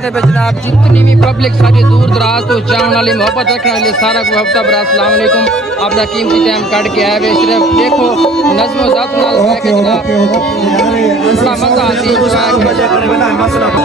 देखते पे जनाब जितनी भी पब्लिक सारी दूर दराज तो चाहने वाली मोहब्बत रखने वाले सारा को हफ्ता भरा अस्सलाम वालेकुम अपना कीमती टाइम काट के आए वे सिर्फ देखो नज़्म ज़ात नाल है कि जनाब बड़ा मजा आती है।